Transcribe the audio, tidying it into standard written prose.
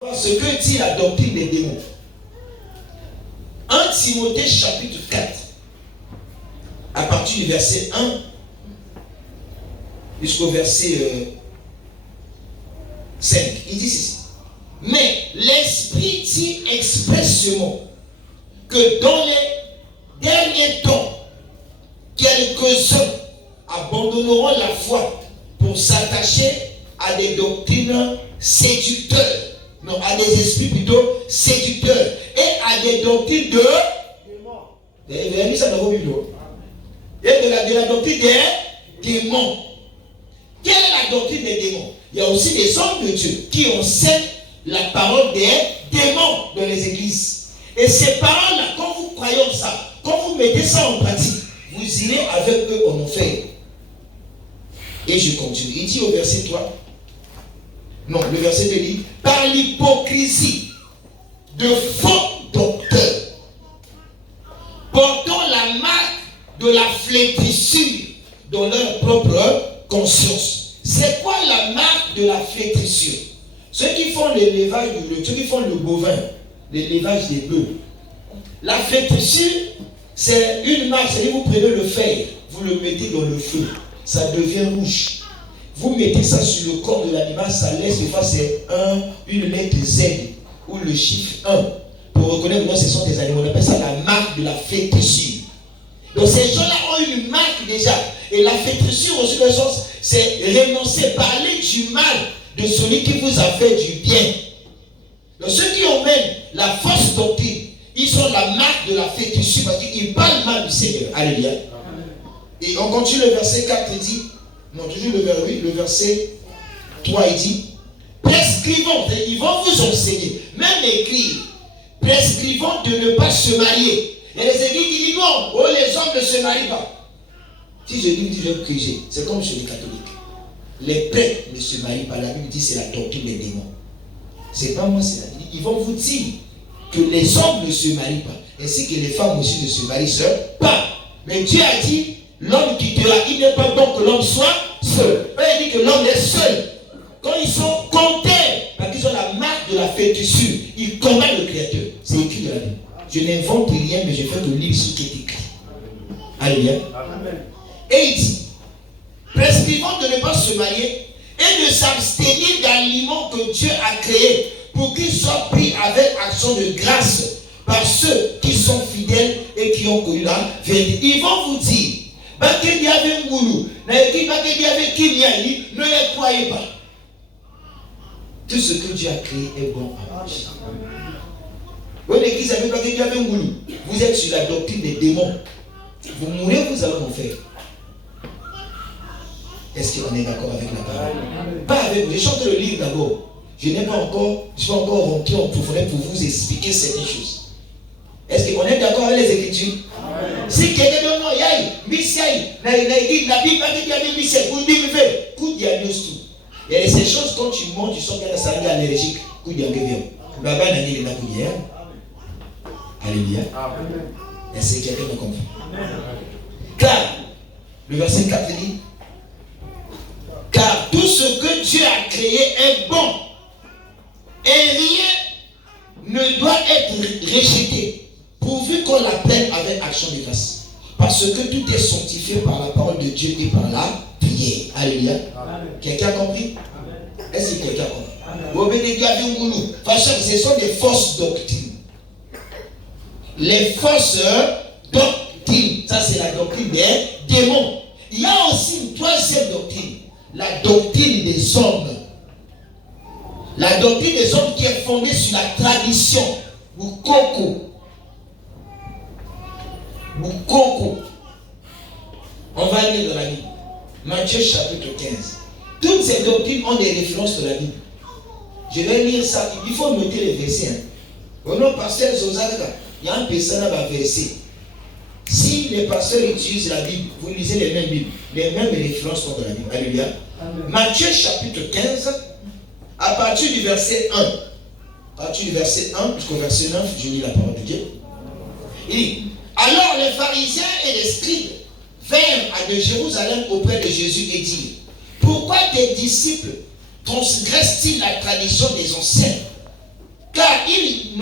Ce que dit la doctrine des démons. 1 Timothée chapitre 4, à partir du verset 1 jusqu'au verset 5, il dit ceci. Mais l'Esprit dit expressément que dans les derniers temps, quelques-uns abandonneront la foi pour s'attacher à des doctrines séducteurs. Non, à des esprits plutôt séducteurs et à des doctrines de démons. Vous avez mis ça dans vos vidéos. Et de la doctrine des démons. Quelle est la doctrine des démons? Il y a aussi des hommes de Dieu qui enseignent la parole des démons dans les églises. Et ces paroles-là, quand vous croyez en ça, quand vous mettez ça en pratique, vous irez avec eux en enfer. Et je continue. Il dit au verset 3. Non, le verset 2 dit, par l'hypocrisie de faux docteurs, portant la marque de la flétrissure dans leur propre conscience. C'est quoi la marque de la flétrissure? Ceux qui font l'élevage, ceux qui font le bovin, l'élevage des bœufs. La flétrissure, c'est une marque, c'est-à-dire vous prenez le fer, vous le mettez dans le feu, ça devient rouge. Vous mettez ça sur le corps de l'animal, ça laisse, des fois c'est une lettre Z ou le chiffre 1. Pour reconnaître que ce sont des animaux, on appelle ça la marque de la flétrissure. Donc ces gens-là ont une marque déjà. Et la flétrissure aussi, dans le sens, c'est renoncer, parler du mal de celui qui vous a fait du bien. Donc ceux qui emmènent la fausse doctrine, ils sont la marque de la flétrissure parce qu'ils parlent mal du Seigneur. Alléluia. Et on continue le verset 4, il dit, non, toujours le verset 3, il dit, prescrivons, ils vont vous enseigner, même écrire, prescrivons de ne pas se marier. Il y a des églises qui disent non, oh, les hommes ne se marient pas. Si je dis, je vais corriger, c'est comme chez les catholiques. Les prêtres ne se marient pas, la Bible dit c'est la doctrine des démons. C'est pas moi, c'est la Bible. Ils vont vous dire que les hommes ne se marient pas, ainsi que les femmes aussi ne se marient seules pas. Mais Dieu a dit, l'homme quittera, il n'est pas bon que l'homme soit seul. Il dit que l'homme est seul. Quand ils sont comptés, parce qu'ils ont la marque de la flétrissure, ils commettent le Créateur. C'est écrit dans la Bible. Je n'invente rien, mais je fais que lire ce qui est écrit. Alléluia. Et il dit, prescrivons de ne pas se marier et de s'abstenir d'aliments que Dieu a créés pour qu'ils soient pris avec action de grâce par ceux qui sont fidèles et qui ont connu la vérité. Ils vont vous dire, ne les croyez pas. Tout ce que Dieu a créé est bon à manger. Vous êtes sur la doctrine des démons. Vous mourrez, vous allez en faire. Est-ce qu'on est d'accord avec la parole? Pas avec vous. J'ai chanté le livre d'abord. Je n'ai pas encore, je suis encore rentré en profondeur pour vous expliquer certaines choses. Est-ce qu'on est d'accord avec les Écritures? Si quelqu'un dit non, il y a ces choses, quand tu montes, tu sens qu'il y a un salade allergique. Alléluia. Est-ce que quelqu'un me comprend? Car, le verset 4 dit, car tout ce que Dieu a créé est bon et rien ne doit être rejeté pourvu qu'on l'apprenne avec action de grâce. Parce que tout est sanctifié par la parole de Dieu et par la prière. Alléluia. Quelqu'un a compris? Est-ce que quelqu'un a compris? Ce sont des fausses doctrines. Les fausses doctrines, ça c'est la doctrine des démons. Il y a aussi une troisième doctrine, la doctrine des hommes. La doctrine des hommes qui est fondée sur la tradition. Boukoko. On va lire dans la Bible. Matthieu chapitre 15. Toutes ces doctrines ont des références dans la Bible. Je vais lire ça. Il faut noter les versets. Au nom pasteur Zozaka, il y a un personne à verset. Si les pasteurs utilisent la Bible, vous lisez les mêmes Bibles. Les mêmes références sont dans la Bible. Alléluia. Matthieu chapitre 15, à partir du verset 1. À partir du verset 1 jusqu'au verset 9, je lis la parole de Dieu. Il dit, alors les pharisiens et les scribes vinrent de Jérusalem auprès de Jésus et dirent, pourquoi tes disciples transgressent-ils la tradition des anciens? ils